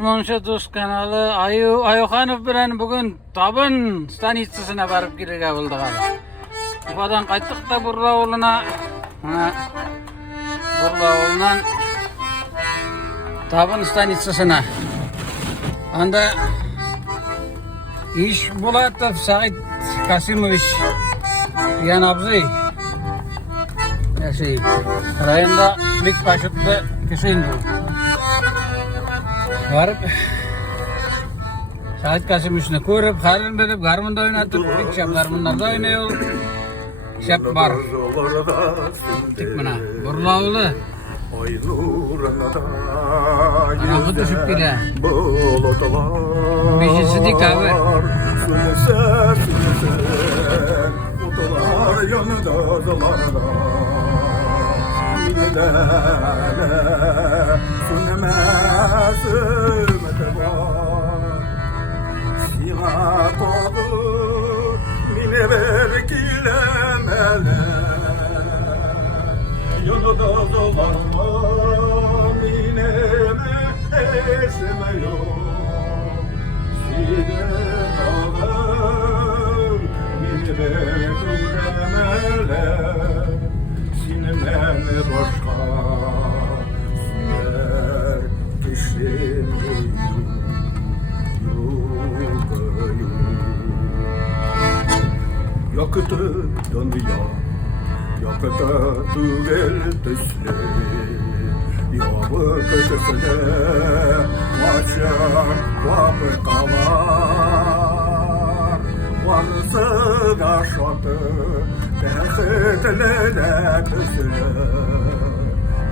Monşa Dost kanalı Ayuxanov bilen bugün Tabın stanitsasına barıp girege buldık abi. Ufadan qayttık da Burlaoğlu'na. Burlaoğlu'ndan Tabın stanitsasına. Anda iş Bulatov Sait Kasimoviç yan abzı. Rayında Bik Paşut'ta kesin varıp Sait Kasimoviç'ni ko'rib, xarin berib, garmunda o'ynatib, bik şaplarmınlarda oynuyor. Şap var. Tik mana Burlaoğlu. Ana bu düşüp gele. Beşinci dik abi. Yakıtı dünya, yakıtı tügel tüsle, yavı kötüsüne, vaşa vapı kalar, varsı da şatı, tehitline tüsle,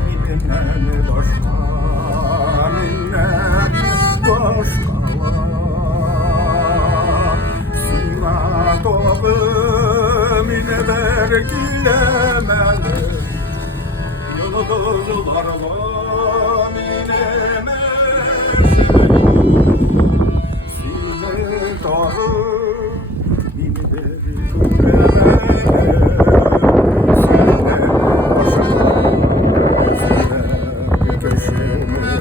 minnen başka, minnen başka var, sina topu, mine berkilemeli, yollarla minemeli, sine tağı, mine berkilemeli, sine başa, sine köşemeli.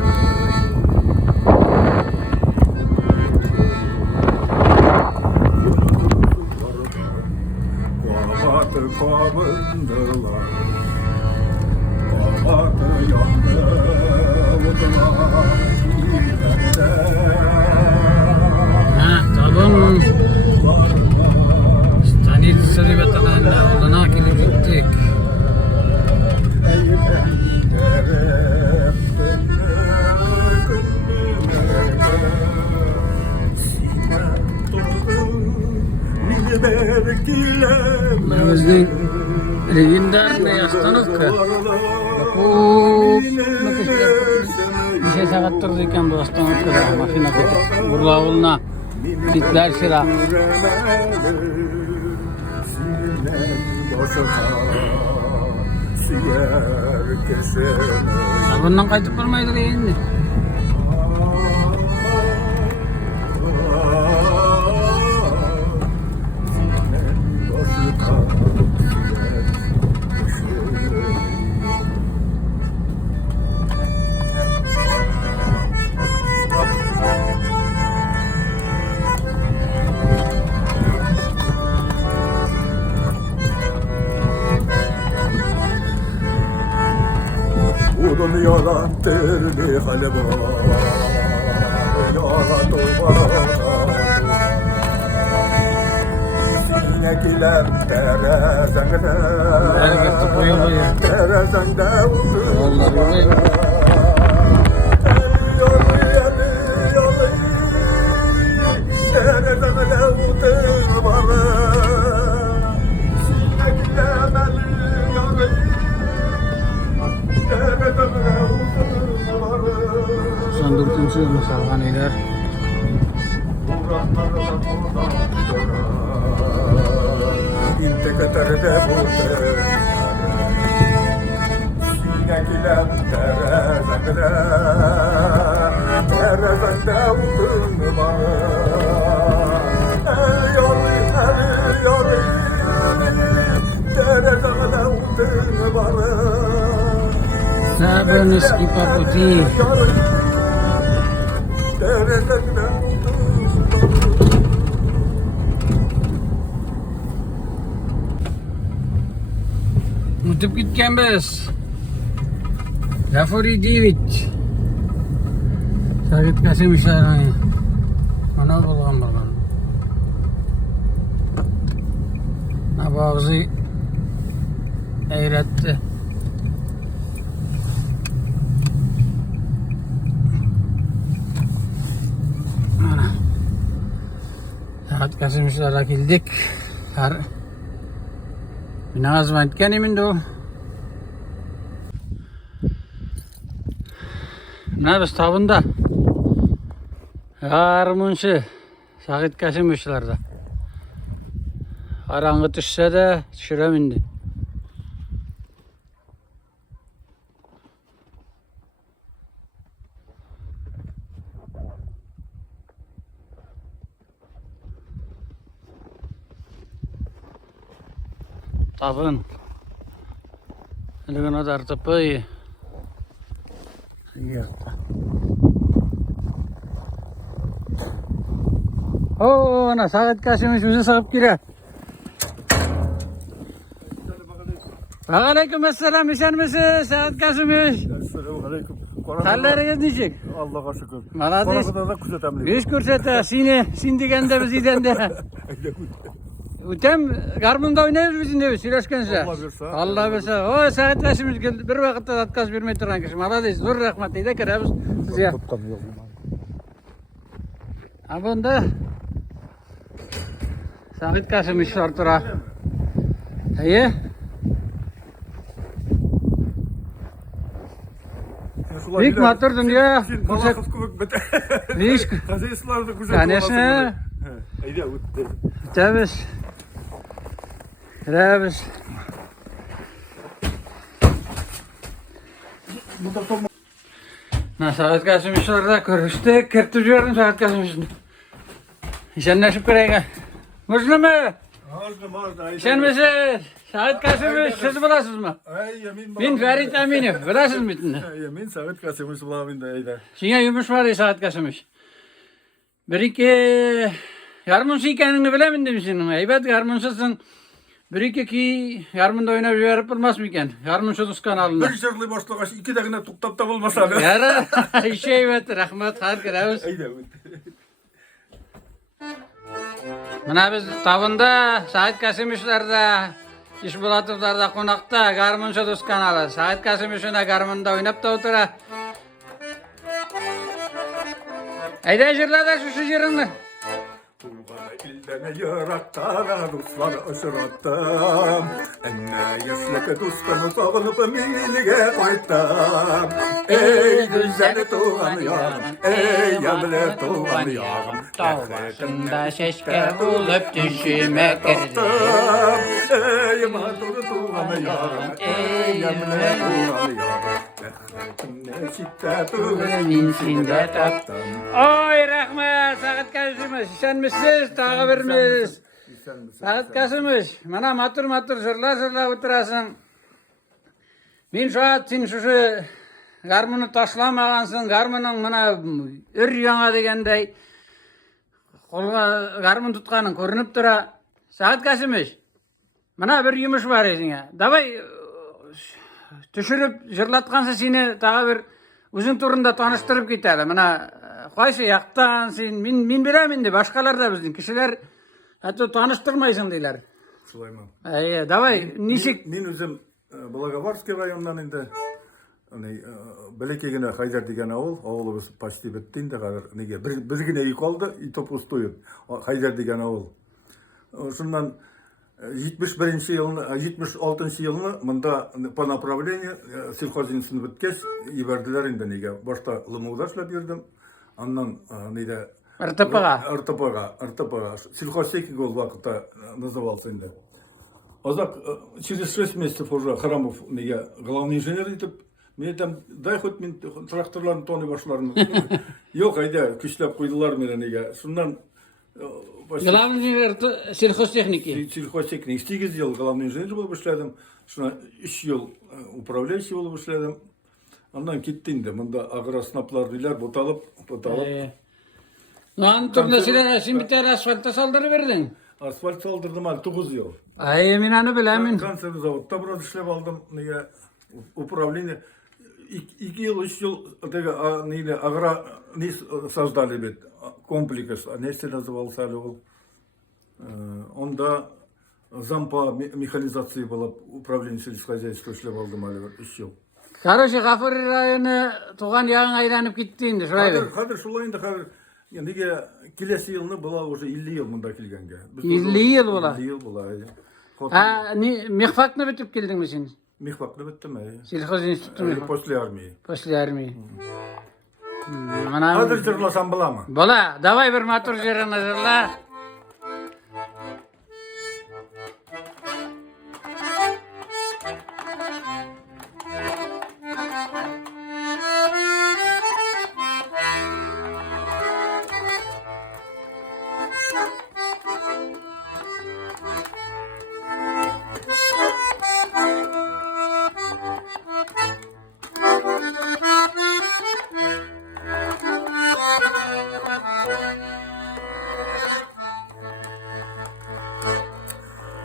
Kavundular, kavatı yandı, udular ileride. Tabın stanitsası ribetalarına olana gelip gittik. Bizning legendarniy Astanovka. Bu necha saat turdi ekan bu Astanovkada mashina qo'yib. Burlaoğlu'na bitlar shira. Bundan qaytib bo'lmaydi endi. Yalan terli halva, yalan tuğba. Sinekler terezende, terezende uğurlar. Terezende uğurlar. Son 4. Musalhan eyler. İntekaterde buldu. Sinekiler terezende, terezende uğurlar. Воронежский по пути. Derelerine O'tib ketganmiz. G'afuriy 9. Sovet Kasimovlarning mana bo'lgan. Nabog'zi hayratdi. Mana Sovet Kasimovlarga keldik. Binazım etken emin de o. Ne biz tabında. Yarımınşı. Sakit Kasimovlarda. Karangı düşse de düşürem indi. Tabın. Elimine tartıp iyi. Oo, ana Saket Kasimov bizi sağıp girer. Aleykümselam, işen misiniz Saket Kasimov? Selamünaleyküm. Halleriniz niçik? Allah'a şükür. Maladis. Korkuda da kuzetemli. Biz kürsete, sin degende biz idende. Utem garmında oynayız bizim de söyleşkense. Allah verse. Allah verse. O Saket Kasimov bir vakitte atkaz bir metre kişi. Maladis. Zor rahmet eyde keremiz size. Ha bunda Saket Kasimov şartıra. İyi. Büyük motor dünya. Kursak. Büyük. Kazıyıslarda kuzet. Конечно. Eyde öttü. Tabiz. Tabiz. Saket Kasimovlarda görüştük. Kertip jiberdin Saket Kasimov'ni. İşenleşip kereyge. Müslüm mü? İşen misiniz? Saket Kasimov siz bilasizmi? Men Ferit Aminov. Bilasizmi bitini? Men Saket Kasimov bilaman eyde. Şuna yumuş var Saket Kasimov. Bir iki yarmınsı ekanini bilemin demişsin. Eybat yarmınsısın. Bir iki yarmında oynap jiberip bilmez miken? Yarmınsı Rus kanalında. Bir şartlı başlagaç 2 dagina tuktap da bulmasa. Yara işe eybat rahmat har keremiz. Eyde öttü. Mana biz tabında Saket Kasimovlarda iş bulatıplarda konakta Garmınsı Rus kanalı. Saket Kasimov'una garmında oynap da otura. Eyde jirlarda şu jirini. Tuğana ilden yarakta dostlar aşırattım. Enne yaşlık dostunu sağınıp minige koyttum. Ey güzel tuğan yağım, ey yamlı tuğan yağım. Tağlarında şeşke bulup düşüme girdi. Ey madur tuğan yağım, ey yamlı tuğan yağım. Ne şitte tuğan Minsinde taptım. Oy rahmet Saket Kasimov. İşen misiniz? Tağı vermiz. Saket Kasimov. Mana matur zırla oturasın. Men şu an sen şu garmını taşlamagansın. Garmının mana ür yana degendey. Kolga garmın tutkanın görünüp tura. Saket Kasimov. Mana bir yumuş var esine. Davay düşürüp jırlatkansa seni tağı bir uzun turunda tanıştırıp gitadi. Mana qaysi yaqtan sen men bilemin de başkalar da bizning kişiler hatta tanıştırmaysın deyler. Süleyman. Davay nişik Men özüm Благоварский rayonundan indi. Белекегіне Хайдар деген ауылыбыз почти бітті енді қазір неге біргіне үй қалды, үй топ ұстойын Хайдар деген ауыл. Шыннан 76 жылыны мында по направлению сельхозинститутын біткеш еберділер енді неге башта Лымуда эшлеп жүрдім, андан неде РТП-га сельхозтехник ол вакытта назывался енді. Азак через 6 месяцев уже Храмов неге главный инженер етіп, мен там дай хоть мен тракторларын тоны башларын. Yok ayda küçlep koydular mene neге. Şundan главный инженер сельхозтехники. Сельхозтехник 8 yıl главный инженер болып işledim. Şuna 3 yıl upravляющий болып işledim. Ondan gittin de bunda agro snaplar diler botalıp. Lan turna siler şimdi bir tane asfalta saldırıverdin. Asfalt soldurdım hali 9 yıl. Ay emin anı bilemin. Konserve zavodda biraz işlep aldım. Nege upravlение 2 yıl 3 yıl neydi agro ne создали бит комплекс. Несі назывался ли ол? Onda зампа механизации болып управление сельского хозяйства işlep aldım hali 3 yıl. Karışı Gafur rayonu tuğan yağın aylanıp gittiğinde şuraya ver. Kadir şulayında kadir. Nege kilesi yılını bula уже 50 yıl mında kilgenge. 50 yıl bula. 50 yıl bula. Ha, mihfakını bitip geldin mi sen? Mihvaklı bittim mi? Sельхоз институты михфак. После армии. После армии. Mana Kadir jırlasam bula mı? bola, davay bir motor жерini жырла.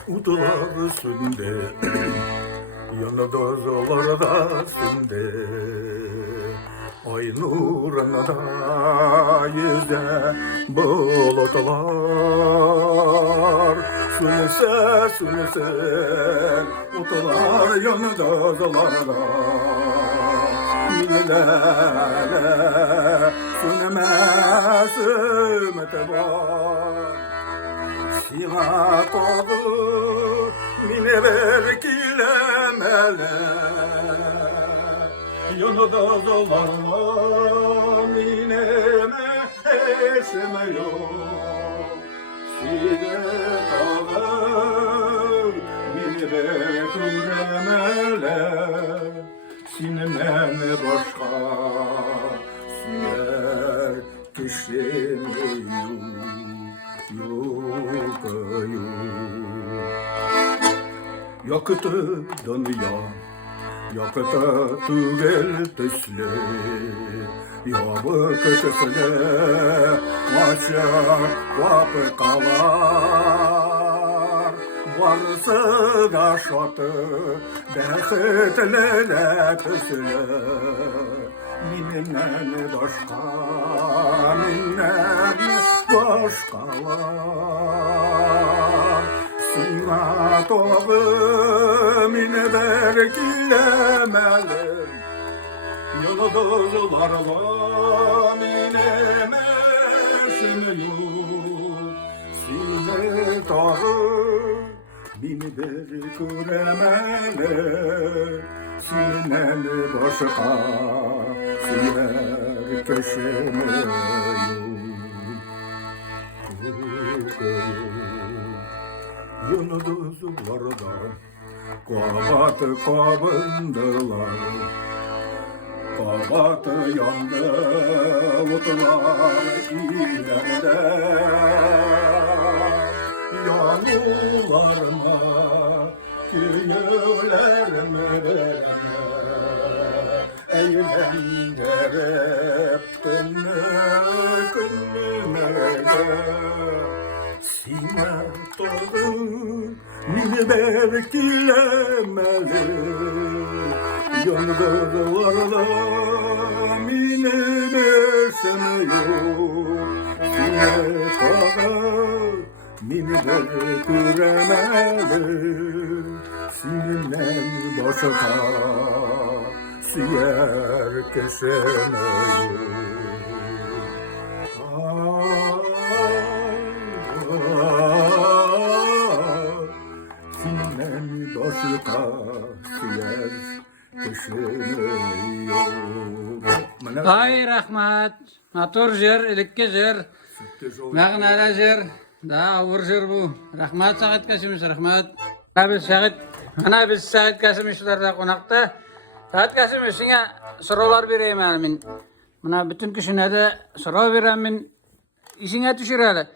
Udular sünde, yanada zalarda sünde. Ay nuruna da yüzde bulutlar. Sünse sünse, udular yanada zalarda. Minelere, süneme sümete var. Sima todu mine verkilemele Yanada dolanla mineme esme yok Sine todu mine verkilemele Sinememe başka siyer kişim yok. Yakıtı dünya, yakıtı tügel tesli. Yavı kötesine maşa vapı kalar. Varsa da şatı behitlele tesli. Minnen başka, minnen başkalar. Sina toğu mine verkilemelim. Yola dağlarla mineme siniyor. Sine toğu mine verkilemelim. Sinen başka siyer keşemiyor. Yıldızlarda kavatı kabındılar. Kavatı yandı utlar ileride. Yanılarıma gönüllerimi verene. Eğlencerip günlüğüme Sine tozu mine verkilemeli Yıldızlarda mine besemiyor Sine tozu mine verkilemeli Sinen başka siyer keşemiyor Sinen başka siyer keşemiyor Ay rahmat. Motor jer, elekke jer. Mağnara jer. Daha avur jer bu. Rahmat Saat Kasımız rahmat. Biz Saat Kasımızlarda konakta. Saat Kasımız sana sorular vereyim min. Buna bütün kişine de soru vereyim min. İşine düşüreli.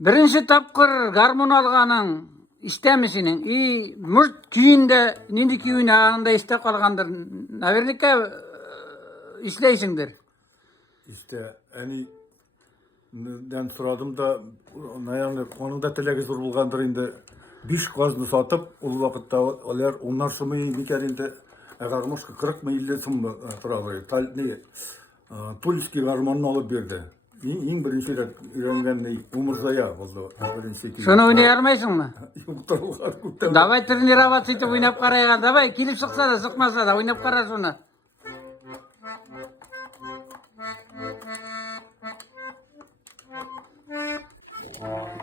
Birinci tapkır garmon alganın istemisinin iyi murt kiyinde nindi kiyine ağında iste kalgandır. Naverlikka işleysindir? İşte ben suradım da yani onun da televizyon bulgandır indi. 5 gazını satıp o vakitte olar onlar şumu bir kere indi agarmış 40 milyon so'm turabı. Tal ne? Tulski garmonunu alıp berdi. En birinci öğrengen ne? Umurzaya oldu. Birinci. Şunu oynayarmaysın mı? Yok. Davay trenirat сөйтіп ойнап қарайған. Давай, келіп шықса да, шықмаса да ойнап қара соны.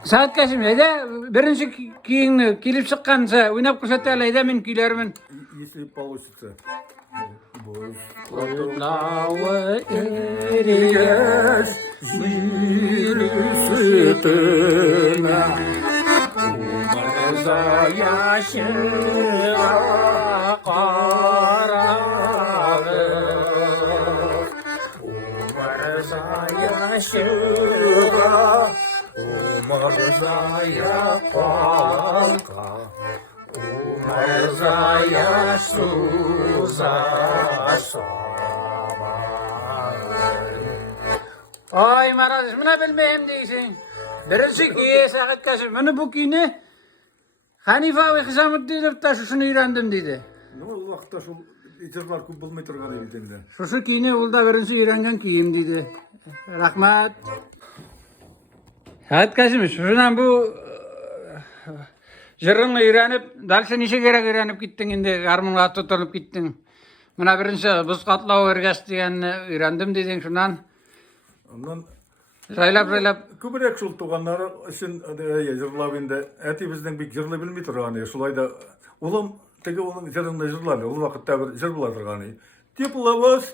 Сағаткашым, әйда бірінші күйіңні келіп шыққанша ойнап көрсете ал, әйда мен күйлерімін. Если получится. Lava eriyor sütüne, umarza yaşına kararır. Umarza yaşına, umarza yapalka. Umarza yaşsuza Ay Maraz, bunu bilmeyim deysin. Birinci kiye Sağatkashim, bunu bu kiyini Hanifa ve Hüsamettin da şunu öğrendim dedi. Ne o vakitte şu icirlar көп bulmay turgan endi. Şu kiyini ulda birinci öğrengen kiyim dedi. Rahmat. Sağatkashim, şundan bu jırını öğrenip, dalşı nişe gerek öğrenip gittin indi, garmınla tutulup gittin. Buna birinci buz katlağı örgəs diyenini öğrendim dedin şundan. Ondan Raylap. köbürek şul tuğanları için jırlap indi. Eti bizden bir jırlı bilmey turgan. Şulay da oğlum tege onun jırında jırlar. O vakitte bir jır bular turgan. Tiplavas,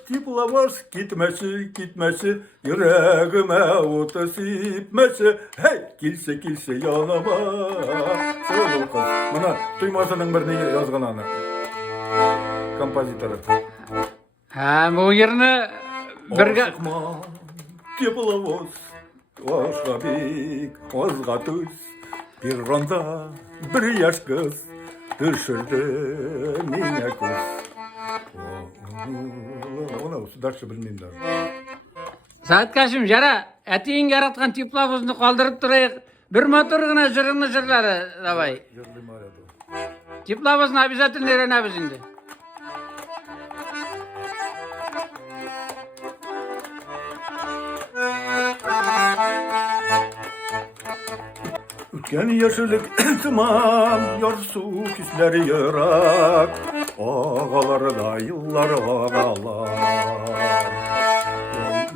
gitmesi, yüreğime otu sipmesi, hey, kilse yanıma. Söyle kız, bana duymasının birini yazgan ana, kompozitörü. Ha, bu yerini birge... Aşıkma, tiplavas, aşka bik, azga tüz, bir anda bir yaş kız, düşürdü mine kız. Ona dərsə bilmeyim də. Sağatkashim, jara, ətiyin yaratqan tiplavuzunu qaldırıp durayıq. Bir motoruna jırını jırları, davay. Jırlıyım aradı. Tiplavuzunu обязательно öğrenəbiz indi. Ötken yaşılık tımam, yorsu kisleri yırak. Ağaları da yıllar ağalar.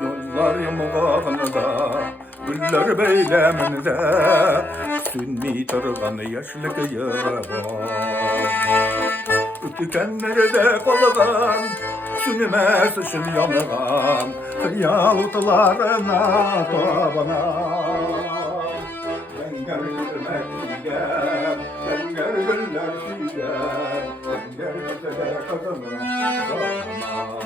Yollar yamağında, güller beyleminde, sünni tırgan yaşlık yırak. Ötkenlerde kalıgan, sünime sıçın yanıgan, hıyal utlarına tabana. Zenger gülmek gider, zenger güller sürer, zenger güzele kadına sağlamam.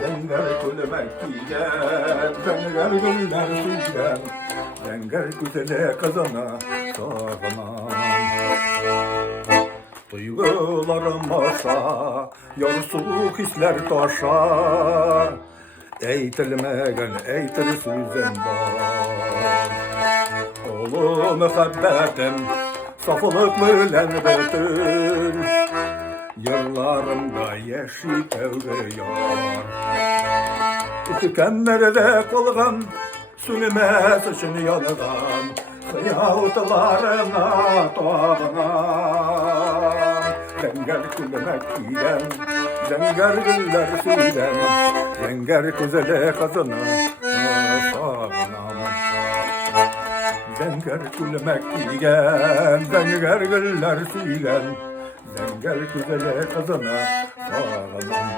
Zenger gülmek gider, zenger güller sürer, zenger güzele kadına sağlamam. Duygularım aşa, yorsuk hisler taşa, eytilmegen eytir süzen var. Olu mühabbetim, safılık bilen bütün, yıllarımda yeşil tevgiyar. Tükenlerde kalgan, sünime sıçın yanıdan, hıyaltılarına tağına. Zenger külmek giyen, zenger güller süren, zenger güzele kadına sağınam. Zenger külmek giyen, zenger güller süren, zenger güzele kadına sağınam.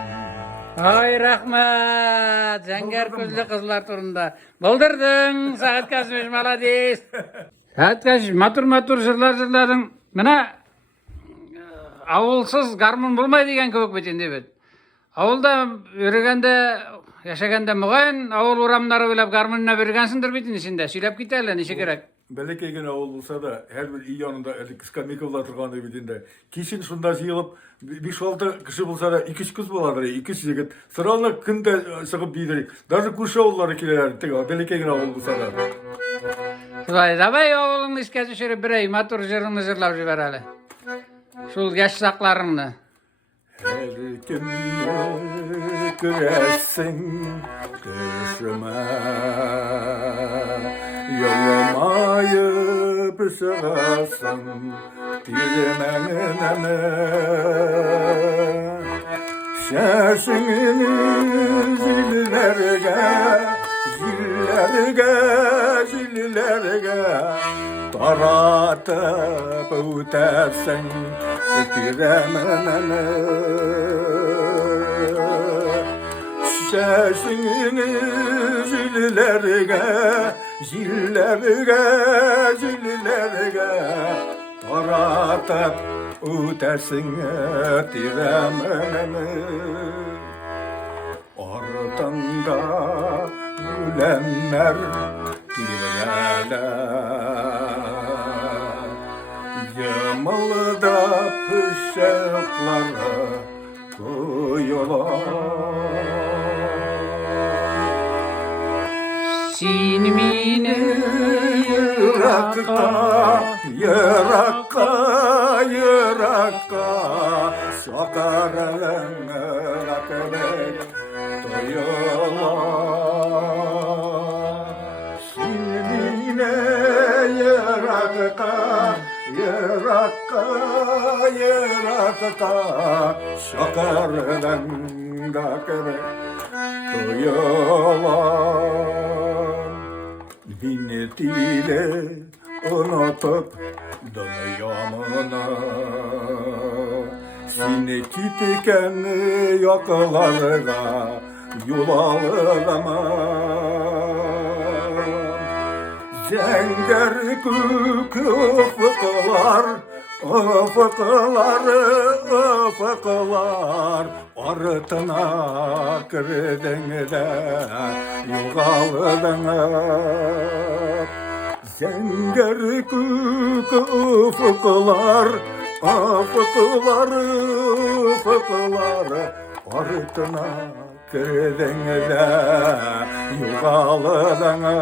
Ay rahmat, zenger gözlü kızlar turunda. Buldurdun, Sağatkashim, malades. Sağatkashim, matur jırladın. Mana avulsız garmon bulmay degen köpek beten debet. Avulda yürügende, yaşaganda mıgayın, avul uramları bilap garmonuna bergensindir beten içinde. Süylep gitele, neşe gerek. Belekegene olsa da her bir iyi yanında skamikalar turganda bitinde. Kişinin şunda jıyılıp 5-6 kişi bulsa da 2-3 kız buladır, 2-3 jigit. Sıralı künde çıkıp bidir. Даже kuşa olları kiler. Belekegene olsa da. Давай oğlunu işe düşürüp birey motor jırını jırlap jibereli. Şul geç saklarını. Her günde güreşsin düşme. Yolamayıp sığasın dirmenine. Şaşını zillerge, zillerge taratıp ötersen dirmenine. Şaşını zillerge, zillerge taratıp ötersin dirmenine. Ardında gülenler direler. Yamalıda pışıklara koyuyorlar. Sinmini Yırakka sokarlar akbet doyuyorlar. Sinmine yırakka sokarlar akbet doyuyorlar. Minnetiyle unutup dönüyamına. Seni titiken yakalarga yol alamam. Zenger kök ufuklar artına kırdığında yuğaldığında. Zenger kök ufuklar artına kırdığında yuğaldığında.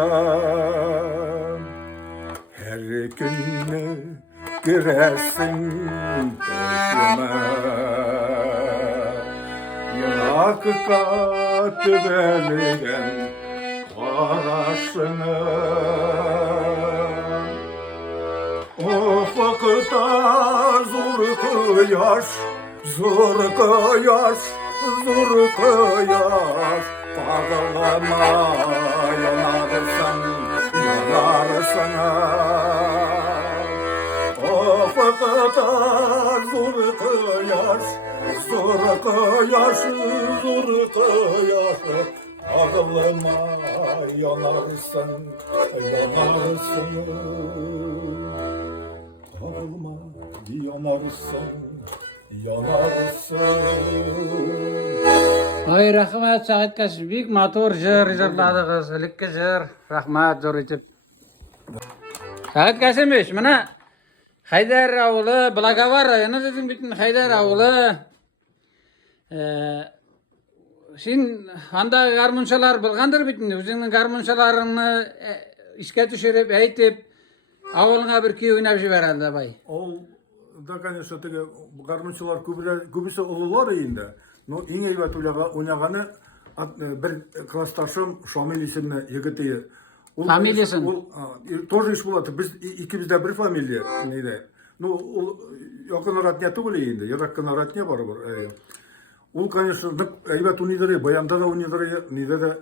Her günü girersin peşime. Yakıka tübeligen karasını. Ufukta zor kıyaş Bağlama yanarsın Ufukta zor kıyaş Bağlama yanarsın Bağlama yanarsın. Oy rahmat Sağit Kasim büyük motor jırladı kız. Likki jır. Rahmat zor etip. Sağit Kasim'miş mana Haydar avulu, Blagovar rayonu dedim bütün Haydar avulu. Sen anda garmunçalar bilgandır bütün. Özünün garmunçalarını işe düşürüp aytip avuluna bir köy oynap jibereldi bay. Ol da конечно теге гармончылар көбісі ұлылар енді. Но ең әйбәт ойнағаны бір классташым Шамил есімді егеті. Фамилиясын? Ол тоже іш болады. Біз ikimizde bir фамилия нейді. Ну, ол якын ратня түгілі енді. Еракын ратня бар бар. Ол, конечно, әйбәт ойнадыры, баянда да ойнадыры, нейді де.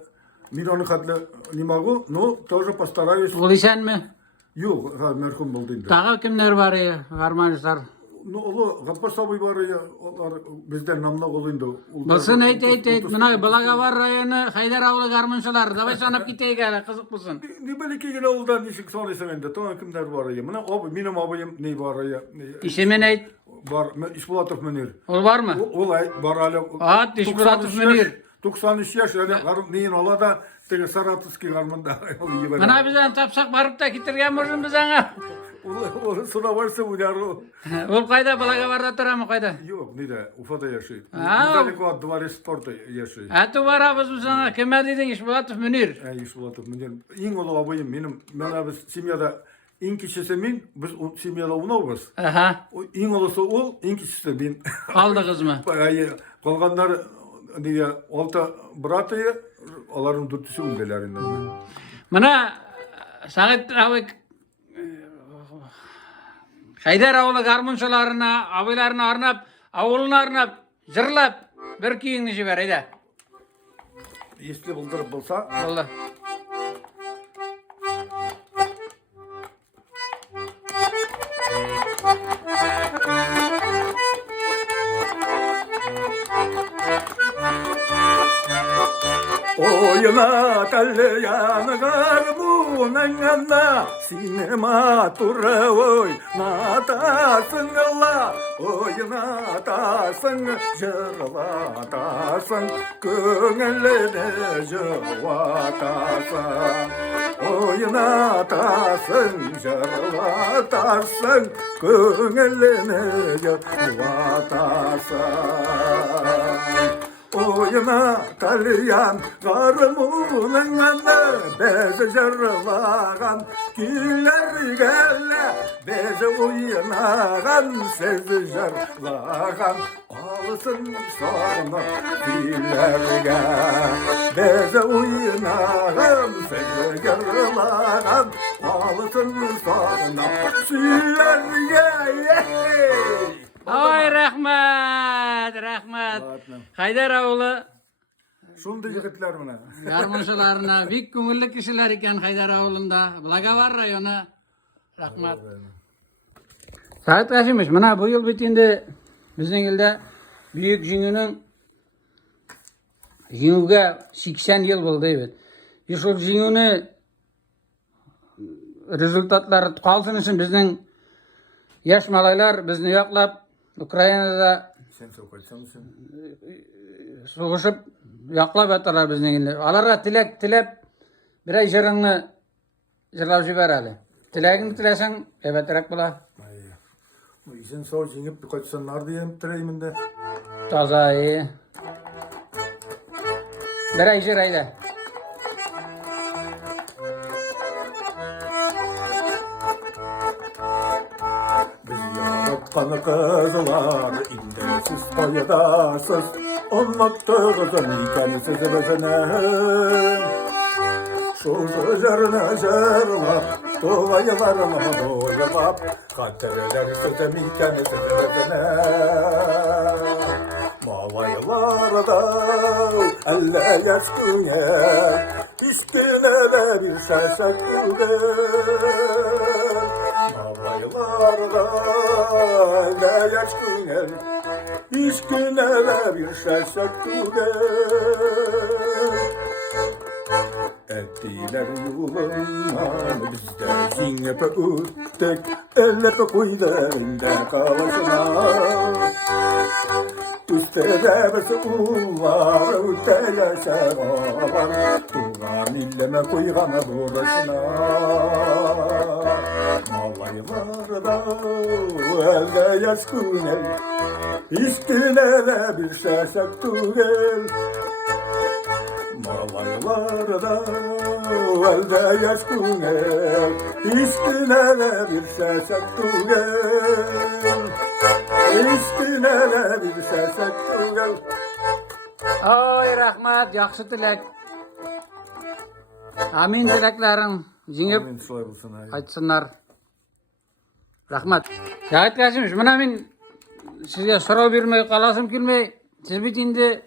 Мен оны қатлы немағу, но тоже постараюсь. Ул исәнме? Yok, merhum buldu indi. Tağı kimler var ya, garmançlar? No, oğlu Gappar Sabay var ya, onlar bizden namla oluydu. Bilsin eyt. Buna Blagovar rayonu Haydar avlu garmançlar. Davay sanıp giteyik hele, kızık mısın? Ne belki yine oldan işik sonrası bende. Tamam kimler var ya. Benim abim ne var ya. İsmin eyt? Var, İşbulatov Münir. Ol var mı? Olay, var hala. At, İşbulatov Münir. 93 yaş öyle karım neyin ola da tege Saratовский karmında ol iyi böyle. Mana bizden tapsak barıp da kitirgen bolsun biz ana. Onu sıra varsa bu yarı. Ol kayda balaga barda turamı kayda? Yok neyde Ufa'da yaşıyor. Ha. Nedaliko Dvari Spor'da yaşıyor. Atu varabız biz sana. Kime dedin İşbulatov Münir? İşbulatov Münir. İn ola abayım benim. Ben biz simyada in kişisi min biz simyada unavız. Aha. O in olası ol in kişisi bin. Aldı kız mı? Kalganlar diye olta bratıyı onların dürtüsü ündelerinde. Mana Sağıt abi Haydar avlu garmunçalarına, abilarına arnap, avuluna arnap, jırlap bir kiyini jiber hayda. Esli buldurup bulsa Vallahi. oyuna talyan garmunanga sinema turavoy natasın Allah oyuna tasın jırlatasın köngülüne jırlatasın oyuna tasın jırlatasın köngülüne jırlatasın oyuna kalyan garmunun anı beze jarlagan güller gelle beze oynagan sezi jarlagan alsın sonra dillerge beze oynagan sezi jarlagan alsın sonra dillerge Ay rahmat, rahmat. Haydar avlu Şunda yigitler buna. garmunçalarına bik köngüllü kişiler iken Haydar avlunda. Bulagavar rayonu. Rahmat. Sağıt kaçmış. Mana bu yıl bittiğinde bizden ilde büyük jinginin jinguga 80 yıl oldu evet. Biz o jingini rezultatlar kalsın için bizden yaş malaylar bizni yoklap Ukraynada Sen sokaçsan sen. soğuşup yoklap atırlar bizden ilde. Alarga tilep bir ay jırını jırlap jiberali. Tilagini tilesen evet direkt bula. Sen sağ jingip kaçsanlar diyem tireyim de. Taza iyi. Bir ay jirayla. Biz yaratkan kızlar indesiz faydasız olmaktığızın ikensiz bezene. Şu üzerine jırlap dolaylarına doyulap katerler sözüm ikensiz bezene. Malaylarda 50 yaş güne İskilele bir şaşak güne Malaylarda 50 yaş güne İskilele bir şaşak güne Ettiler yolundan bizde zingepe üttük Ellepe kuylarında kalasına Üstedebesi ular ütte yaşavar Tuğan illeme koygana burasına Malaylarda elde yaş günel İstinele bir şaşak tügel Malaylarda elde yaş günel İstinele bir şaşak tügel İstinele bir şaşak tügel Oy rahmat, yaxşı tilek. Amin tileklerin jingip Amin şolay bulsun qaytsınlar. Rahmat. Şahit kaçmış. Mana men sizge so'rov bermey qalasım kelmey. Siz bitinde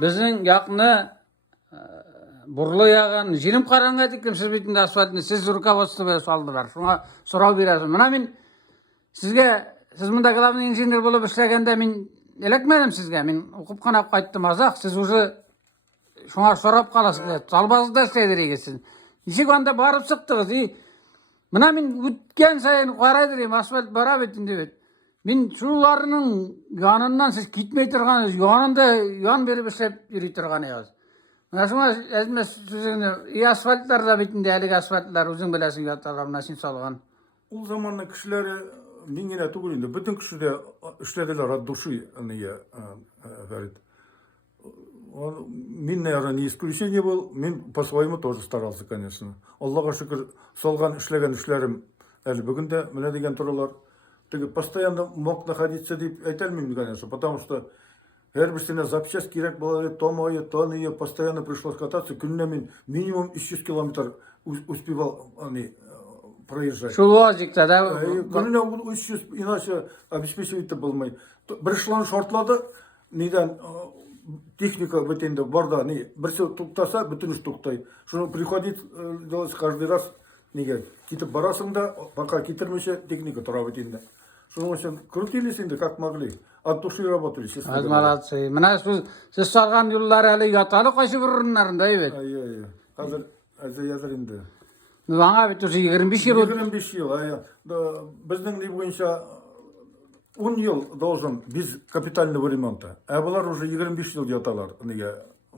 bizning yoqni burlu yağan jilim qaranga dikim siz bitinde asfaltni siz rukovodство soldilar. Şuna so'rov berasiz. Mana men sizge siz bunda главный injener bo'lib ishlaganda men elakmadim sizge. Men o'qib qanaq qaytdim azaq. Siz уже şuna so'rab qalasiz. Salbazda ishlaydiringiz siz. Nechik onda borib chiqdingiz? Mana men o'tgan sayin qaraydirim asfalt borab etdim deb. Men şularının yanından siz gitmey turgansız, yanında yan berip işlep yürüy turganyňyz. Şuna ezme sizin iyi asfaltlar da bitindi, elik asfaltlar uzun bilesin yatalar nasin salgan. O zamanın kişileri mingine tugulinde bütün kişide işlediler ad duşu niye Ferit. Min, наверное, не исключение был. Мен по-своему тоже старался, конечно. Аллаға шүкір, солған ішлеген ішлерім әлі бүгінде міне деген туралар. Постоянно мог находиться деп айта алмаймын, конечно, потому что әрбірсіне запчасть керек болады, то мое, то не, постоянно пришлось кататься. Күніне мен минимум 300 километр успевал проезжать. Шулуазикта да? Күніне 300, иначе обеспечивать болмай. Бір шлан шортлады, неден техника бітенді барда, бірсе туктаса, бүтін іш туқтай. Шunu приходит делать каждый раз, неге, кетіп барасың да, пока кетірмеше техника тұра бітенді. Шunu үшін крутились енді, как могли. От души работали. Az молодцы. Мына siz salgan yıllar әлі yatalı qayсы burunlarında, evet. Қазір әзір енді. Bana bir tuzu 25 yıl. 25 yıl. Біздің не бойынша 10 yıl должен без капитального ремонта. Бұлар уже 25 yıl яталар.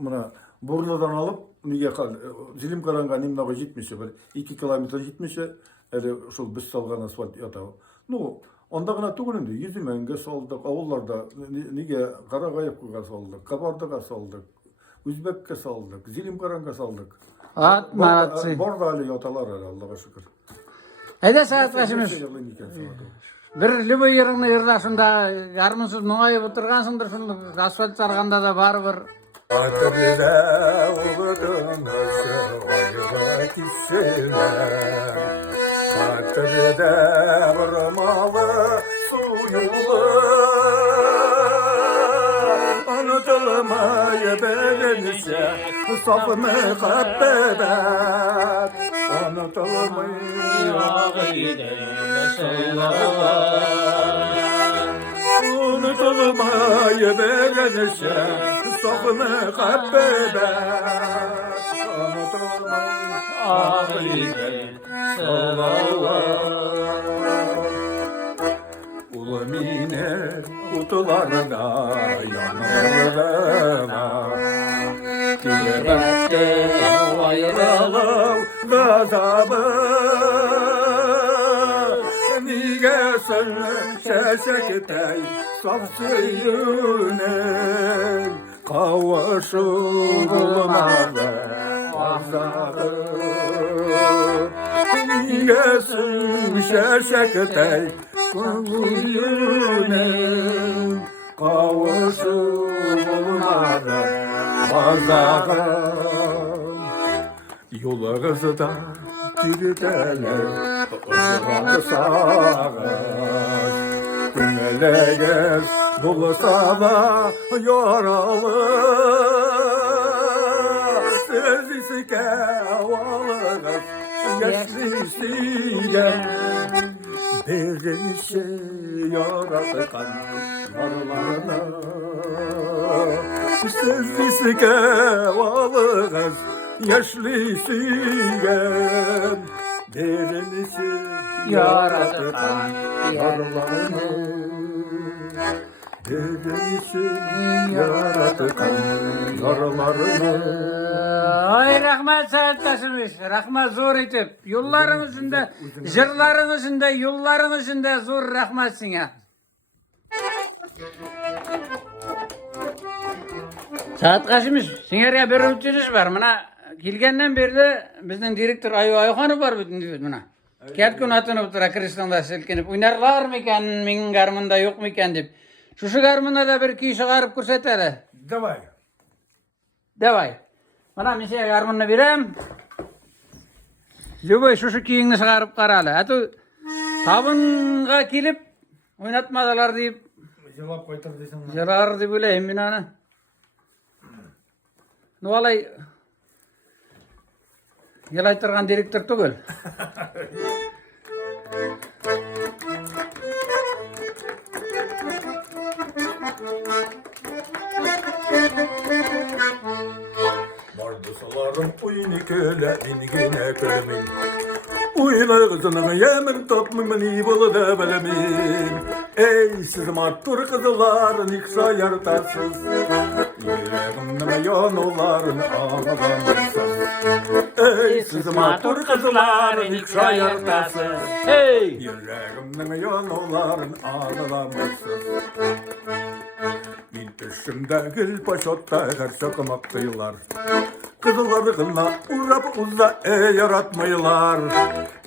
Мына Бурлыдан алып, Зелимкаранға немного жетмесе, 2 километр жетмесе, әлі шул біз салған асфальт ятау. Онда ғана түгіл енді, Езіменге салдық, ауылларда, Қарағайыққа салдық, Қабардыға салдық, Өзбекке салдық, Зелимкаранға салдық. Молодцы. Борда әлі яталар әлі, Аллаға шүкір. Әйде сағат қашымыз. Bir любой yerinde yırdaşında yarımsız muayip oturgansındır, şunu asfalt sarganda da var bir. Hatırda uğradın aşağıya kişiler, hatırda vurmalı suyulu, unutulmaya belenişe saf muhabbet, unutulmaya unutulmaya belenişe saf muhabbet, ulu mine kutularına yanlarına Kirebette ayrılık gazabı Nigesin şeşektey saf suyune kavuşulmadı azabı Nigesin şeşektey suyune kavuşulmadı azabı Yollarızda girdeler Özümanı sağır Güneleğiz bulsa da yaralı Sözlüsü kevalınız Yaşlısıya Birinci yaratıkan Yarlarına Sözlüsü kevalınız Yaşlısıya Birinci yaratıkan Yarlarına Birinci yaratıkan Yarlarına Ay rahmet sağıttasınız. Rahmet zor etip. Yollarınızın da, jırlarınızın da, yollarınızın da zor rahmetsin ya. Saat kaçmış? Sinerya bir ümitiniz var. Buna gelgenden beri de bizden direktör Ayuhanov var bütün buna. Kert gün atınıp tura Kristan'da silkinip oynarlar mı iken, min garmında yok mu iken deyip. Şu garmında da bir kişi çıkarıp kurseteli. Давай. Davay. Bana mesela garmını verem. Любой şu kiyini çıkarıp karalı. Atı tabınga gelip oynatmadılar deyip. Cevap koytar desem. Yarar deyip öyle emin ana. Ne olay? Yalaytırgan direktör tugul. Bardısalarım oyunu köle, ingine kölemin. Uyla kızının yemin tatmımın iyi bolu da bilemin. Ey siz mattur kızlar niksa yartarsız. Yüreğimden yanoların ağlamayasız. Ey siz mattur kızlar niksa yartarsız. Hey! Yüreğimden yanoların ağlamayasız. Bir düşümde gül paşotta her şakamaktılar. Kızlarına uğrap uzda yaratmayılar.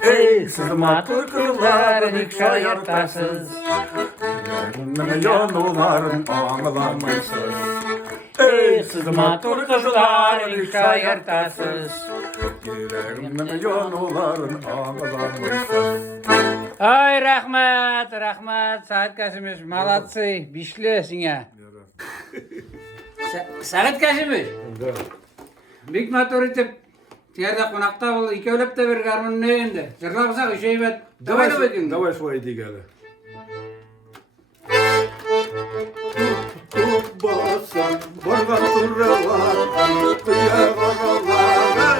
Ey siz matır kızlar nikşa yartarsız. Yüreğimden yanoların ağlamayasız. Ey siz matır kızlar nikşa yartarsız. Yüreğimden yanoların ağlamayasız. Ay rahmat, rahmat. Saat Kasım'ız, malatsy, bişli sine. Saat Kasım'ız. Bik motor itip, tiyarda konakta bol, ikevlep de bir garmın ne endi. Zırlapsak üşeybet, davayla bakın. Давай şöyle digeli. Basan barga turralar, kıya karalar,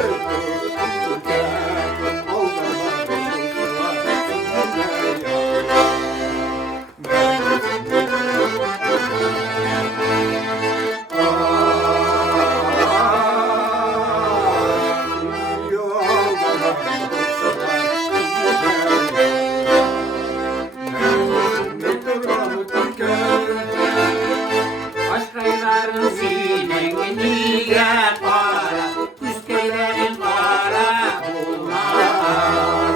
Aşkayların sinengini para, üskeylerin para bunlar.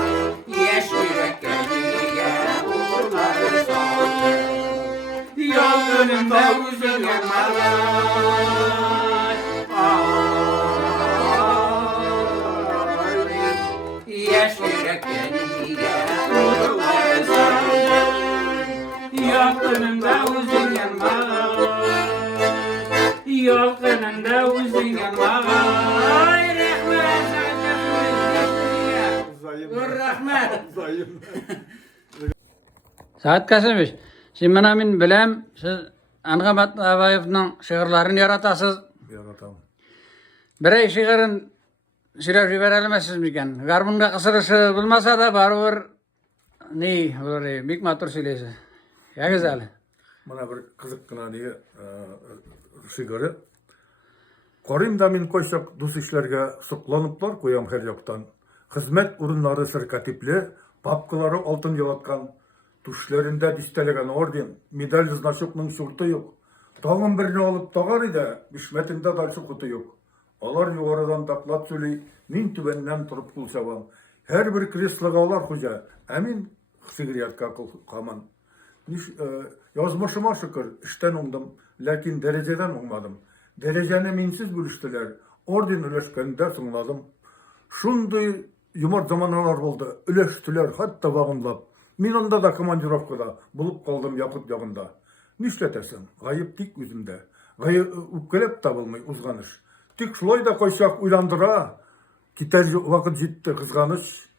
Yaş yürekleri uğurları sağlar. Yol önümde uzun yanmalar. Yaş yürekleri uğurları sağlar. Yol önümde uzun yanmalar. Yol önünde uzun yanmalar. Ay rahmet, rahmet. Zayım. Saat Kasım'ız. Şimdi bana min bilem, siz Angamat Abayev'nin şiirlerini yaratasız. Yaratam. Birey şiirin sürep jiberelmezsiz miken? Garbunda kısırışı bulmasa da barıvır ne olur, bik matur söyleyse. Ya güzel. Bana bir kızıkkına diye şiiri. Korim da min koysak dus işlerge sıklanıplar koyam her yoktan. Hizmet ürünleri sirkatipli, papkıları altın yalatkan, tuşlarında distelegen orden, medal значокның şurtu yok. Tağın birini alıp tağar ide, bişmetinde darşı kutu yok. Alar yuvarıdan taklat söyley, min tübenden turup kulsavam. Her bir kresloga alar hoca, emin sigiriyatka kaman. Yazmışıma şükür, işten oңdum, lakin dereceden oңmadım. Dereceni minsiz bölüştüler, orden üleşkende sыңladım. Şunday yumart zamanlar oldu, üleştüler, hatta bağımlap. Min onda da komandirovkada, bulup kaldım yakıt yağında. Nişletesin, gayip dik yüzümde. Gayip üpkelep tabılmay uzganış. Tik şulay da koysak uylandıra, gitar vakit jitti kızganış.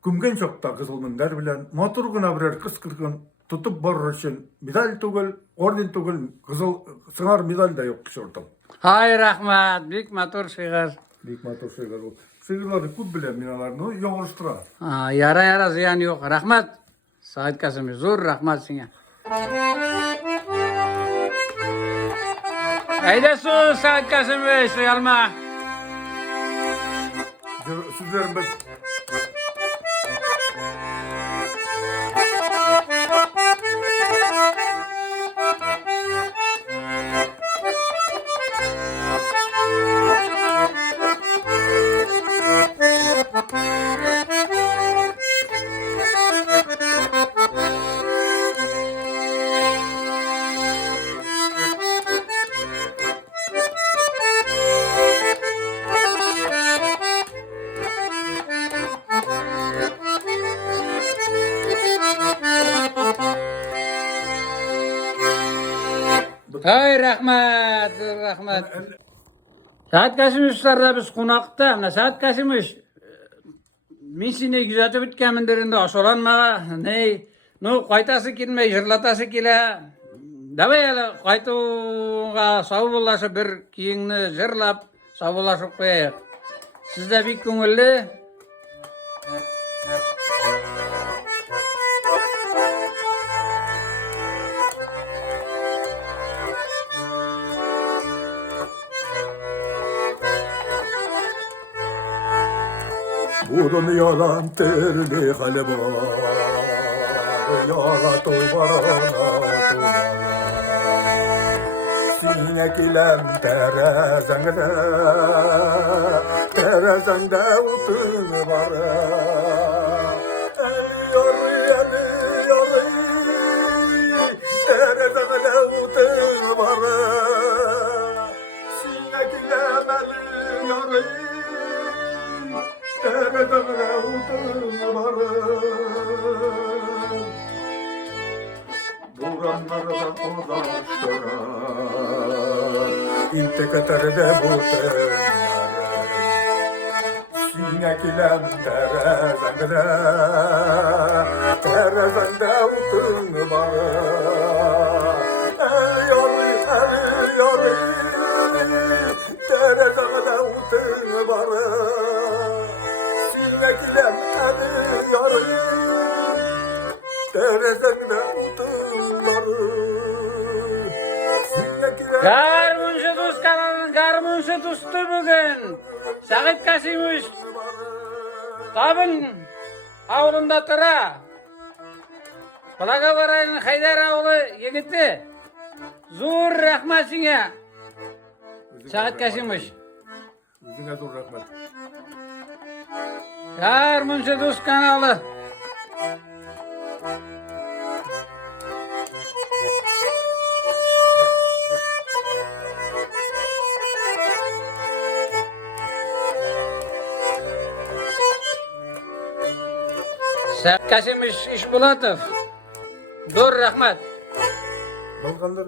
Күмген чакта кызылмындар белән матур гына берәр кыз кыргын тотып барыр өчен медаль түгел, орден түгел, кызыл сыңар медаль да юк кичортым. Hay rahmat, bik matur şiir. Бик матур шигырь ул. Шигырьләрне күп беләм мин аларны, яңгыраштыра. Yara yara ziyan yok. Rahmat. Saat Kasım'ız, zor rahmat sine. Haydi su Saat Kasım'ız, su yalma. Сүзләрен бит Hay rahmat, rahmat. Saat Kasım'ızlarda biz konakta, Saat Kasım'ız min seni güzatı bitkemindirinde aşolanma, ne, no kaytası kilme, jırlatası kile. Davayla kaytuğa savulaşı bir kiyinni jırlap, savulaşı koyayak. Sizde bir köngüllü, Bu dünyadan terli hali var. Yara tuğbara. Sinek ilem terezende utun var. Eliyor, terezende utun var. Sinek ilem eliyor, terezende utun var. Buranlardan ulaştıra İntekaterde bu tenlere Sinek ilem terezende utun var. Eliyor, terezende utun var. Sinek ilem eliyor, terezende utulları. Garmuncu dost kanalının garmuncu dostu bugün. Sait Kasimovich Tabın avlunda tıra. Blagovaray'ın Haydar avlu yigiti. Zur rahmat siňe. Sait Kasimovich. Özüňe zor rahmet. Garmuncu dost kanalı. Sait Kasimovich Ishbulatov. Dur rahmat. Balkanlar.